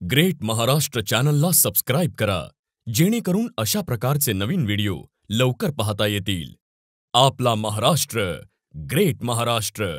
Great Maharashtra चॅनलला subscribe करा, जेणेकरून अशा प्रकारचे नवीन व्हिडिओ लवकर पाहता येतील। आपला महाराष्ट्र, ग्रेट महाराष्ट्र।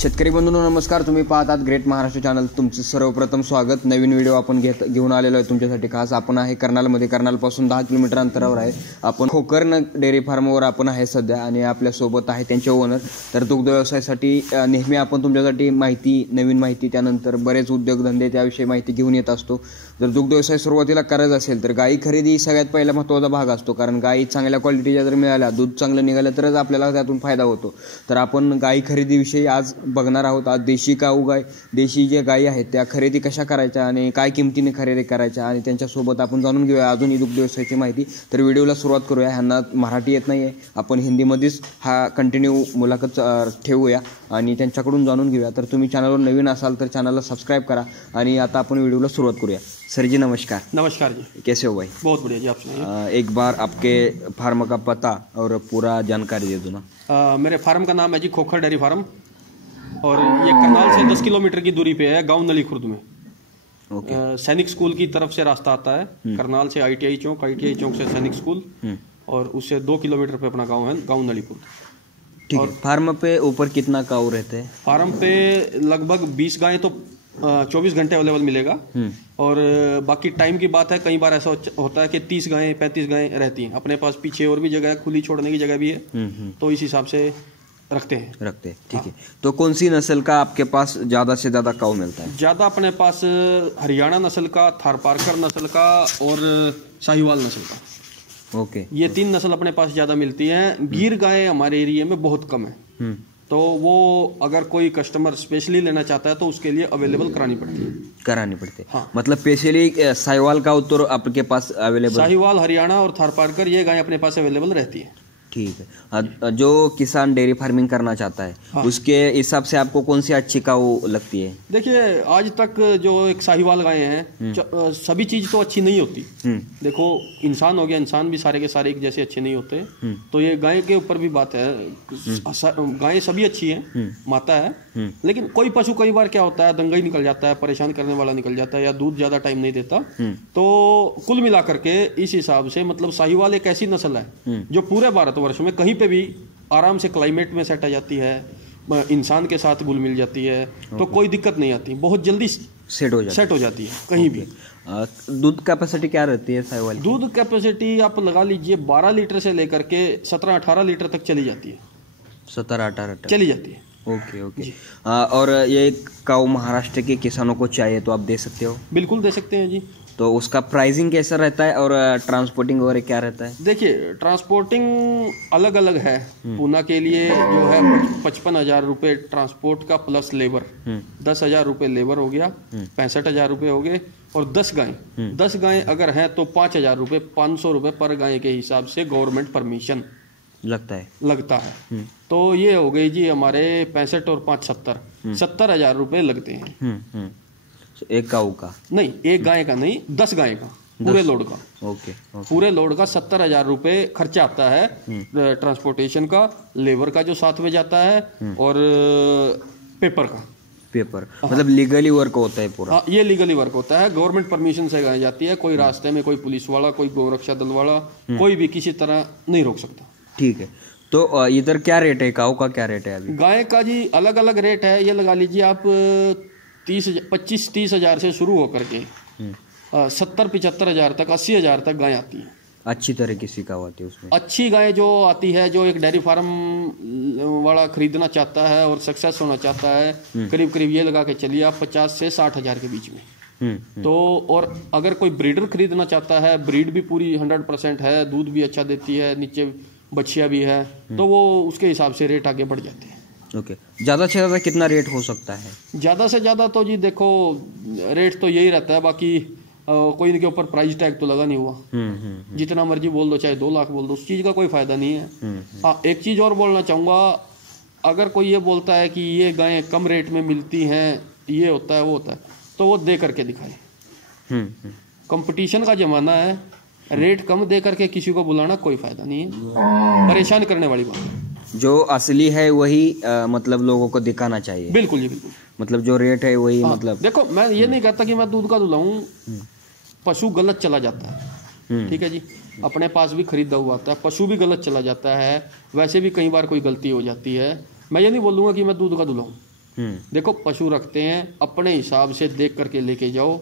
शेतकरी बंधूंनो नमस्कार। तुम्ही पाहतात ग्रेट महाराष्ट्र चॅनल। तुमचं सर्वप्रथम स्वागत। नवीन व्हिडिओ आपण घेऊन आलेलो आहे तुमच्यासाठी खास। आपण आहे कर्नालमध्ये, कर्नालपासून 10 किलोमीटर अंतरावर आहे आपण। खोकर्ण डेअरी फार्मवर आपण आहे सध्या आणि आपल्या सोबत आहे त्यांचे ओनर। तर दुग्ध व्यवसायासाठी नेहमी आपण तुमच्यासाठी माहिती, नवीन माहिती, त्यानंतर बरेच उद्योगधंदे त्याविषयी माहिती घेऊन येत असतो। जर दुग्ध व्यवसाय सुरुवातीला करायचा असेल तर गाई खरेदी सगळ्यात पहिला महत्त्वाचा भाग असतो, कारण गाई चांगल्या क्वालिटीच्या जर मिळाल्या, दूध चांगलं निघालं तरच आपल्याला त्यातून फायदा होतो। तर आपण गाई खरेदीविषयी आज बघणार आहोत। आज देशी काऊ गाय, देशी जे गायी आहेत त्या खरेदी कशा करायच्या आणि काय किमतीने खरेदी करायच्या आणि त्यांच्यासोबत आपण जाणून घेऊया अजूनही दुग्ध व्यवसायाची माहिती। तर व्हिडिओला सुरुवात करूया। ह्यांना मराठी येत नाही आहे, आपण हिंदीमध्येच हा कंटिन्यू मुलाखत ठेवूया आणि त्यांच्याकडून जाणून घेऊया। तर तुम्ही चॅनलवर नवीन असाल तर चॅनलला सबस्क्राइब करा आणि आता आपण व्हिडिओला सुरुवात करूया। सर जी नमस्कार। नमस्कार जी, कैसे हो भाई? बहुत बढ़िया जी, आप सुनाइए। एक बार आपके फार्म का पता और पूरा जानकारी दे दो ना। मेरे फार्म का नाम है जी खोखर डेयरी फार्म और ये करनाल से 10 किलोमीटर की दूरी पे है, गांव नली खुर्द में। सैनिक स्कूल की तरफ से रास्ता आता है। करनाल से ITI चौक, ITI चौक से सैनिक स्कूल और उससे 2 किलोमीटर पे अपना गांव है, गांव नलीपुर। ठीक है। फार्म पे ऊपर कितना काऊ रहते हैं? फार्म पे लगभग 20 गायें तो 24 घंटे अवेलेबल मिलेगा और बाकी टाइम की बात है, कई बार ऐसा होता है कि 30 गायें 35 गायें रहती हैं। अपने पास पीछे और भी जगह है, खुली छोड़ने की जगह भी है, तो इस हिसाब से रखते हैं। ठीक है। तो कौन सी नस्ल का आपके पास ज्यादा से ज्यादा काऊ मिलता है? ज्यादा अपने पास हरियाणा नस्ल का, थारपारकर नस्ल का और साहिवाल नस्ल का। ओके। ये 3 नस्ल अपने पास ज्यादा मिलती हैं। गिर गाय हमारे एरिया में बहुत कम है, तो वो अगर कोई कस्टमर स्पेशली लेना चाहता है तो उसके लिए अवेलेबल करानी पड़ती है। हाँ। मतलब स्पेशली साहिवाल का तो आपके पास अवेलेबल? साहिवाल, हरियाणा और थारपारकर ये गाय अपने पास अवेलेबल रहती है। ठीक है। जो किसान डेयरी फार्मिंग करना चाहता है, हाँ। उसके हिसाब से आपको कौन सी अच्छी काऊ लगती है? देखिए, आज तक जो एक साहिवाल गायें हैं, सभी चीज तो अच्छी नहीं होती। देखो, इंसान हो गया, इंसान भी सारे के सारे एक जैसे अच्छे नहीं होते। तो ये गाय के ऊपर भी बात है। गायें सभी अच्छी हैं, माता है, लेकिन कोई पशु कई बार क्या होता है, दंगा निकल जाता है, परेशान करने वाला निकल जाता है, या दूध ज्यादा टाइम नहीं देता। तो कुल मिलाकर के इस हिसाब से मतलब साहिवाल एक ऐसी नस्ल है जो पूरे भारतवर्ष में कहीं पे भी आराम से क्लाइमेट में सेट आ जाती है, इंसान के साथ घुल मिल जाती है, तो कोई दिक्कत नहीं आती, बहुत जल्दी सेट हो जाती है कहीं भी। दूध कैपेसिटी क्या रहती है साहिवाल की? दूध कैपेसिटी आप लगा लीजिए 12 लीटर से लेकर के 17-18 लीटर तक चली जाती है। 17-18 चली जाती है। ओके। और ये काऊ महाराष्ट्र के किसानों को चाहिए तो आप दे सकते हो? बिल्कुल दे सकते हैं जी। तो उसका प्राइसिंग कैसा रहता है और ट्रांसपोर्टिंग वगैरह क्या रहता है? देखिए, ट्रांसपोर्टिंग अलग अलग है। पूना के लिए जो है 55,000 रुपये ट्रांसपोर्ट का प्लस लेबर, 10,000 रुपये लेबर हो गया, 65,000 रुपये हो गए। और 10 गायें अगर हैं तो 5,000 रुपये, 500 रुपये पर गाय के हिसाब से गवर्नमेंट परमिशन लगता है। तो ये हो गई जी हमारे 65 और 5 70,000 रुपये लगते हैं। एक काऊ का नहीं, एक गाय का नहीं, 10 गाय का, पूरे लोड का। ओके। पूरे लोड का 70,000 रुपये खर्चा आता है, ट्रांसपोर्टेशन का, लेबर का जो साथ में जाता है, और पेपर मतलब लीगली वर्क होता है पूरा। ये लीगली वर्क होता है, गवर्नमेंट परमिशन से गाय जाती है। कोई रास्ते में कोई पुलिस वाला, कोई गौरक्षा दल वाला, कोई भी किसी तरह नहीं रोक सकता। ठीक है। तो इधर क्या रेट है, काऊ का क्या रेट है अभी? गाय का जी अलग अलग रेट है। ये लगा लीजिए आप 25-30 हजार से शुरू होकर के 70-75 हजार तक, 80 हजार तक गाय आती है। अच्छी तरह की काऊ आती है उसमें? अच्छी गाय जो आती है, जो एक डेयरी फार्म वाला खरीदना चाहता है और सक्सेस होना चाहता है, करीब करीब ये लगा के चलिए आप 50 से 60 हजार के बीच में। तो और अगर कोई ब्रीडर खरीदना चाहता है, ब्रीड भी पूरी 100% है, दूध भी अच्छा देती है, नीचे बच्चियां भी है, तो वो उसके हिसाब से रेट आगे बढ़ जाते हैं। ओके। ज़्यादा से ज़्यादा कितना रेट हो सकता है? ज़्यादा से ज़्यादा तो जी देखो, रेट तो यही रहता है, बाकी कोई इनके ऊपर प्राइस टैग तो लगा नहीं हुआ। जितना मर्जी बोल दो, चाहे 2 लाख बोल दो, उस चीज़ का कोई फायदा नहीं है। हाँ, एक चीज़ और बोलना चाहूँगा, अगर कोई ये बोलता है कि ये गायें कम रेट में मिलती हैं, ये होता है वो होता है, तो वो दे करके दिखाए। कंपटीशन का ज़माना है, रेट कम दे करके किसी को बुलाना कोई फायदा नहीं है, परेशान करने वाली बात है। जो असली है वही मतलब लोगों को दिखाना चाहिए। बिल्कुल जी, बिल्कुल। मतलब जो रेट है वही। मतलब देखो, मैं ये नहीं कहता कि मैं दूध का दुलाऊं, पशु गलत चला जाता है, ठीक है जी, अपने पास भी खरीदा हुआ आता है, पशु भी गलत चला जाता है, वैसे भी कई बार कोई गलती हो जाती है। मैं ये नहीं बोलूँगा कि मैं दूध का दुलाऊं। देखो, पशु रखते हैं, अपने हिसाब से देख करके लेके जाओ,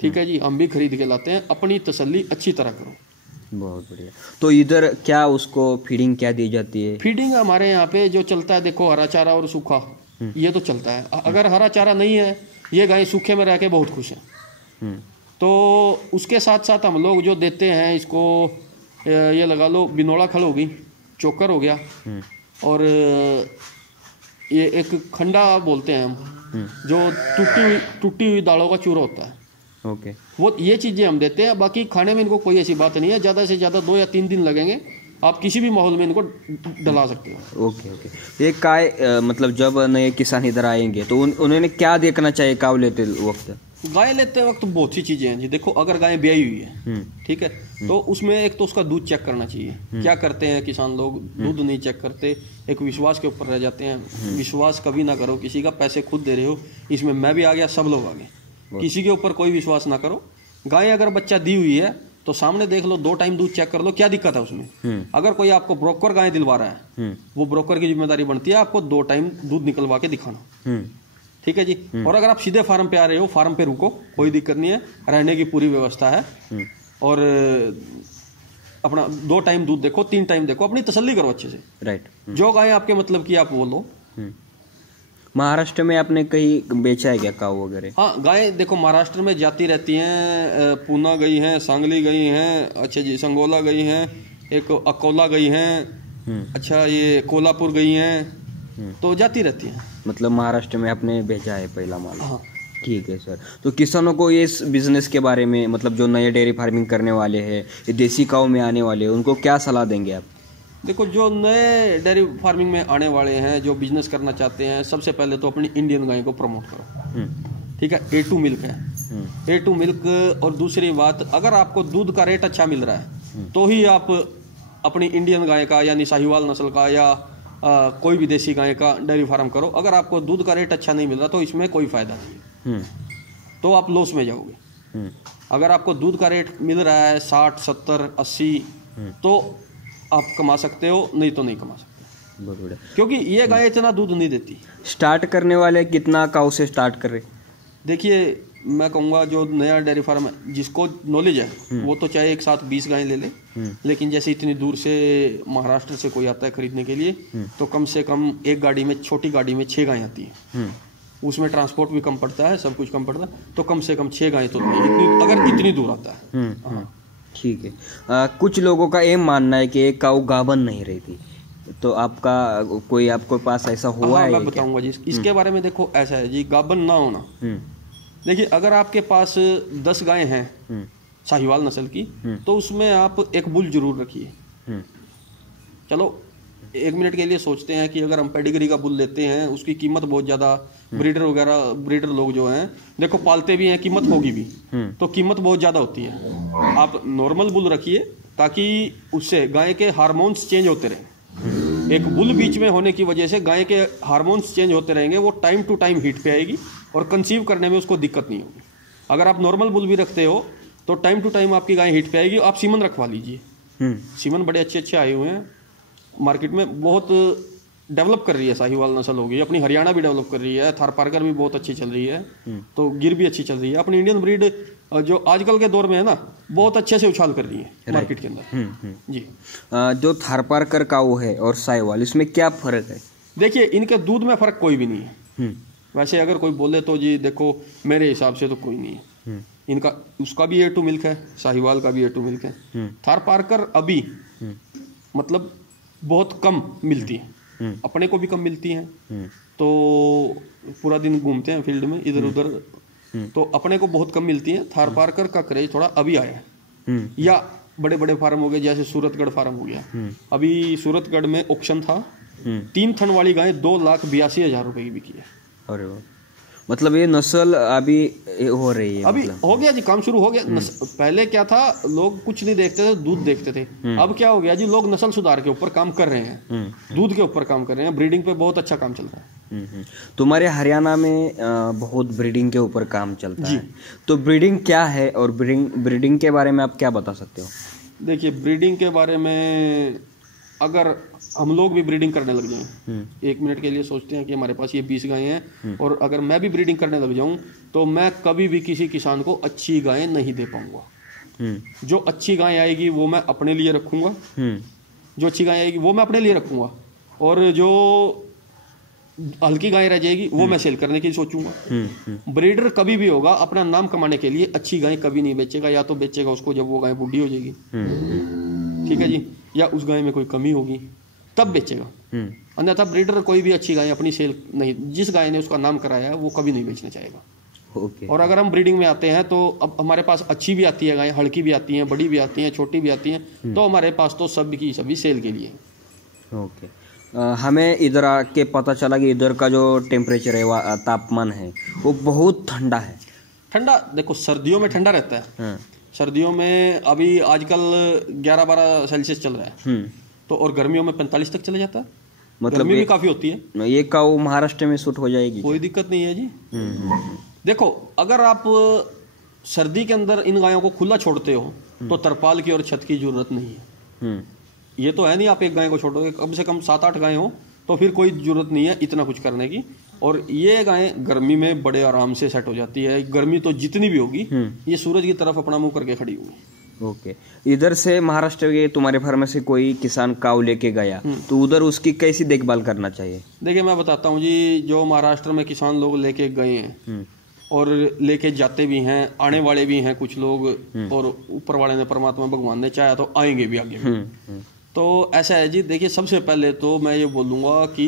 ठीक है जी, हम भी खरीद के लाते हैं, अपनी तसल्ली अच्छी तरह करो। बहुत बढ़िया। तो इधर क्या उसको फीडिंग क्या दी जाती है? फीडिंग हमारे यहाँ पे जो चलता है, देखो, हरा चारा और सूखा, ये तो चलता है। अगर हरा चारा नहीं है, ये गाय सूखे में रह के बहुत खुश है, तो उसके साथ साथ हम लोग जो देते हैं इसको, ये लगा लो, बिनोला खल होगी, चोकर हो गया, और ये एक खंडा बोलते हैं हम, जो टूटी हुई दालों का चूरा होता है। ओके। वो ये चीज़ें हम देते हैं। बाकी खाने में इनको कोई ऐसी बात नहीं है, ज़्यादा से ज़्यादा 2 या 3 दिन लगेंगे, आप किसी भी माहौल में इनको डला सकते हो। ओके। ये गाय मतलब जब नए किसान इधर आएंगे तो उन्होंने क्या देखना चाहिए काऊ लेते वक्त? गाय लेते वक्त बहुत सी चीज़ें हैं जी। देखो, अगर गाय ब्याई हुई है, ठीक है, तो उसमें एक तो उसका दूध चेक करना चाहिए। क्या करते हैं किसान लोग, दूध नहीं चेक करते, एक विश्वास के ऊपर रह जाते हैं। विश्वास कभी ना करो किसी का, पैसे खुद दे रहे हो, इसमें मैं भी आ गया, सब लोग आ गए, किसी के ऊपर कोई विश्वास ना करो। गाय अगर बच्चा दी हुई है तो सामने देख लो, 2 टाइम दूध चेक कर लो, क्या दिक्कत है उसमें। अगर कोई आपको ब्रोकर गाय दिलवा रहा है, वो ब्रोकर की जिम्मेदारी बनती है आपको 2 टाइम दूध निकलवा के दिखाना, ठीक है जी। और अगर आप सीधे फार्म पे आ रहे हो, फार्म पे रुको, कोई दिक्कत नहीं है, रहने की पूरी व्यवस्था है, और अपना 2 टाइम दूध देखो, 3 टाइम देखो, अपनी तसल्ली करो अच्छे से। राइट। जो गाय आपके मतलब की आप वो लो। महाराष्ट्र में आपने कहीं बेचा है क्या काऊ वगैरह? हाँ, गाय देखो महाराष्ट्र में जाती रहती हैं, पूना गई हैं, सांगली गई हैं, अच्छा जी, संगोला गई हैं, एक अकोला गई हैं, अच्छा ये कोल्हापुर गई हैं, तो जाती रहती हैं। मतलब महाराष्ट्र में आपने भेजा है पहला माल? हाँ। ठीक है सर। तो किसानों को ये इस बिजनेस के बारे में, मतलब जो नए डेयरी फार्मिंग करने वाले हैं, ये देसी काऊ में आने वाले हैं, उनको क्या सलाह देंगे आप? देखो, जो नए डेयरी फार्मिंग में आने वाले हैं, जो बिजनेस करना चाहते हैं, सबसे पहले तो अपनी इंडियन गाय को प्रमोट करो। ठीक है, A2 मिल्क है, A2 मिल्क। और दूसरी बात, अगर आपको दूध का रेट अच्छा मिल रहा है तो ही आप अपनी इंडियन गाय का यानी साहिवाल नस्ल का या कोई भी देसी गाय का डेयरी फार्म करो। अगर आपको दूध का रेट अच्छा नहीं मिल रहा तो इसमें कोई फायदा नहीं, तो आप लॉस में जाओगे। अगर आपको दूध का रेट मिल रहा है 60, 70, 80 तो आप कमा सकते हो, नहीं तो नहीं कमा सकते। बहुत बढ़िया। क्योंकि ये गाय इतना दूध नहीं देती। स्टार्ट करने वाले कितना काऊ से स्टार्ट कर रहे? देखिए, मैं कहूँगा जो नया डेयरी फार्म है, जिसको नॉलेज है वो तो चाहे एक साथ 20 गायें ले ले, लेकिन जैसे इतनी दूर से महाराष्ट्र से कोई आता है खरीदने के लिए तो कम से कम एक गाड़ी में, छोटी गाड़ी में 6 गायें आती है। उसमें ट्रांसपोर्ट भी कम पड़ता है, सब कुछ कम पड़ता है, तो कम से कम 6 गायें तो अगर इतनी दूर आता है। ठीक है। कुछ लोगों का ये मानना है कि एक काऊ गाभन नहीं रहती, तो आपका कोई आपके पास ऐसा हुआ है? मैं बताऊंगा जी इसके बारे में। देखो, ऐसा है जी, गाभन ना होना। देखिए, अगर आपके पास 10 गायें हैं साहिवाल नस्ल की, तो उसमें आप एक बुल जरूर रखिए। चलो 1 मिनट के लिए सोचते हैं कि अगर हम पेडिग्री का बुल लेते हैं, उसकी कीमत बहुत ज़्यादा, ब्रीडर लोग जो हैं, देखो पालते भी हैं, कीमत होगी भी, तो कीमत बहुत ज़्यादा होती है। आप नॉर्मल बुल रखिए ताकि उससे गाय के हार्मोन्स चेंज होते रहें। एक बुल बीच में होने की वजह से गाय के हार्मोन्स चेंज होते रहेंगे, वो टाइम टू टाइम हीट पे आएगी और कंसीव करने में उसको दिक्कत नहीं होगी। अगर आप नॉर्मल बुल भी रखते हो तो टाइम टू टाइम आपकी गाय हीट पे आएगी। आप सीमन रखवा लीजिए। सीमन बड़े अच्छे अच्छे आए हुए हैं मार्केट में, बहुत डेवलप कर रही है साहिवाल नस्ल होगी, अपनी हरियाणा भी डेवलप कर रही है, थारपारकर भी बहुत अच्छी चल रही है, तो गिर भी अच्छी चल रही है। अपनी इंडियन ब्रीड जो आजकल के दौर में है ना, बहुत अच्छे से उछाल कर रही है मार्केट के अंदर। जी, जो थारपारकर काऊ है और साहिवाल, इसमें क्या फर्क है? देखिए, इनके दूध में फर्क कोई भी नहीं है। वैसे अगर कोई बोले तो जी देखो, मेरे हिसाब से तो कोई नहीं है। इनका उसका भी A2 मिल्क है, साहिवाल का भी A2 मिल्क है। थारपारकर अभी मतलब बहुत कम मिलती है, अपने को भी कम मिलती हैं, तो पूरा दिन घूमते हैं फील्ड में इधर उधर, तो अपने को बहुत कम मिलती हैं। थारपारकर का क्रेज थोड़ा अभी आया है, या बड़े बड़े फार्म हो गए, जैसे सूरतगढ़ फार्म हो गया। अभी सूरतगढ़ में ऑक्शन था, 3 थन वाली गाय 2,82,000 रुपए की बिकी है। अरे वाह, मतलब ये नस्ल अभी हो रही है, अभी मतलब हो गया जी, काम शुरू हो गया। पहले क्या था, लोग कुछ नहीं देखते थे, दूध देखते थे। अब क्या हो गया जी, लोग नस्ल सुधार के ऊपर काम कर रहे हैं, दूध के ऊपर काम कर रहे हैं, ब्रीडिंग पे बहुत अच्छा काम चल रहा है। तुम्हारे हरियाणा में बहुत ब्रीडिंग के ऊपर काम चलता है, तो ब्रीडिंग क्या है और ब्रीडिंग के बारे में आप क्या बता सकते हो? देखिए, ब्रीडिंग के बारे में अगर हम लोग भी ब्रीडिंग करने लग जाएं, 1 मिनट के लिए सोचते हैं कि हमारे पास ये 20 गायें हैं, और अगर मैं भी ब्रीडिंग करने लग जाऊं तो मैं कभी भी किसी किसान को अच्छी गायें नहीं दे पाऊंगा। जो अच्छी गाय आएगी वो मैं अपने लिए रखूंगा, जो अच्छी गाय आएगी वो मैं अपने लिए रखूंगा, और जो हल्की गाय रह जाएगी वो मैं सेल करने के लिए सोचूंगा। ब्रीडर कभी भी होगा अपना नाम कमाने के लिए अच्छी गाय कभी नहीं बेचेगा, या तो बेचेगा उसको जब वो गाय बूढ़ी हो जाएगी, ठीक है जी, या उस गाय में कोई कमी होगी तब बेचेगा। अन्यथा ब्रीडर कोई भी अच्छी गाय अपनी सेल नहीं, जिस गाय ने उसका नाम कराया है वो कभी नहीं बेचना चाहेगा। और अगर हम ब्रीडिंग में आते हैं तो अब हमारे पास अच्छी भी आती है गाय, हल्की भी आती हैं, बड़ी भी आती हैं, छोटी भी आती हैं, तो हमारे पास तो सब की सभी सेल के लिए। ओके। हमें इधर आके पता चला कि इधर का जो टेम्परेचर है, तापमान है, वो बहुत ठंडा है। ठंडा, देखो सर्दियों में ठंडा रहता है। सर्दियों में अभी आजकल 11-12 सेल्सियस चल रहा है, तो और गर्मियों में 45 तक चले जाता है। मतलब गर्मी भी काफी होती है। ये काऊ महाराष्ट्र में सूट हो जाएगी? कोई दिक्कत नहीं है जी। देखो, अगर आप सर्दी के अंदर इन गायों को खुला छोड़ते हो तो तरपाल की और छत की जरूरत नहीं है। ये तो है नहीं आप एक गाय को छोड़ोगे, कम से कम 7-8 गाय हो तो फिर कोई जरूरत नहीं है इतना कुछ करने की। और ये गाय गर्मी में बड़े आराम से सेट हो जाती है। गर्मी तो जितनी भी होगी ये सूरज की तरफ अपना मुंह करके खड़ी होगी। ओके। इधर से महाराष्ट्र के तुम्हारे फार्म से कोई किसान काऊ लेके गया तो उधर उसकी कैसी देखभाल करना चाहिए? देखिए, मैं बताता हूँ जी, जो महाराष्ट्र में किसान लोग लेके गए हैं और लेके जाते भी हैं, आने वाले भी हैं कुछ लोग, और ऊपर वाले ने परमात्मा भगवान ने चाहा तो आएंगे भी आगे भी। तो ऐसा है जी, देखिए सबसे पहले तो मैं ये बोलूँगा कि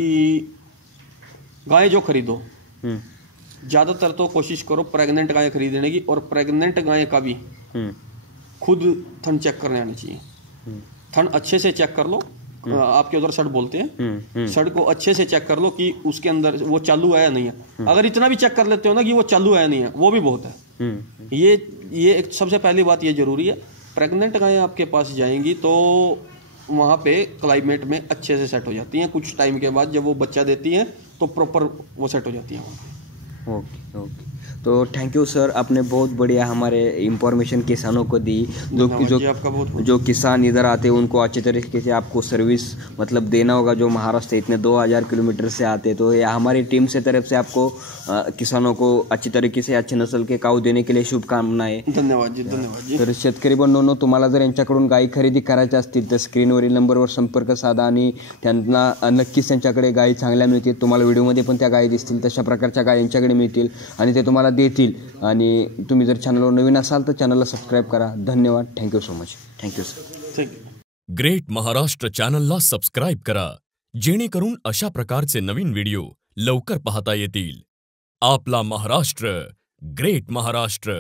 गाय जो खरीदो, ज़्यादातर तो कोशिश करो प्रेग्नेंट गाय खरीदने की, और प्रेग्नेंट गाय का भी खुद थन चेक करने आनी चाहिए। थन अच्छे से चेक कर लो, आपके उधर सड़ बोलते हैं, सड़ को अच्छे से चेक कर लो कि उसके अंदर वो चालू है या नहीं है। अगर इतना भी चेक कर लेते हो ना कि वो चालू है या नहीं है, वो भी बहुत है। ये एक सबसे पहली बात ये जरूरी है। प्रेग्नेंट गायें आपके पास जाएंगी तो वहाँ पे क्लाइमेट में अच्छे से सेट हो जाती हैं। कुछ टाइम के बाद जब वो बच्चा देती हैं तो प्रॉपर वो सेट हो जाती हैं वहाँ पे। ओके ओके, तो थैंक यू सर, आपने बहुत बढ़िया हमारे इंफॉर्मेशन किसानों को दी। जो किसान इधर आते हैं उनको अच्छे तरीके से आपको सर्विस मतलब देना होगा। जो महाराष्ट्र इतने 2000 किलोमीटर से आते, तो ये हमारी टीम से तरफ से आपको किसानों को अच्छी तरीके से अच्छी नस्ल के काऊ देने के लिए शुभकामनाएं। धन्यवाद जी, धन्यवाद जी। तर शेतकरी बंधूंनो, तुम्हाला जर यांच्याकडून गायी खरेदी करायच्या असतील तर स्क्रीनवरील नंबरवर संपर्क साधा आणि त्यांना नक्कीच त्यांच्याकडे गायी चांगल्या मिळतील। तुम्हाला व्हिडिओमध्ये पण त्या गायी दिसतील, तशा प्रकारच्या गायी यांच्याकडे मिळतील आणि ते तुम्हाला देतील। आणि तुम्ही जर चॅनलवर नवीन असाल तर चॅनलला सबस्क्राईब करा। धन्यवाद, thank you so much. Thank you sir. Thank you. Great Maharashtra चॅनलला सबस्क्राईब करा, जेणेकरून अशा प्रकारचे नवीन व्हिडिओ लवकर पाहता येतील। आपला महाराष्ट्र, ग्रेट महाराष्ट्र।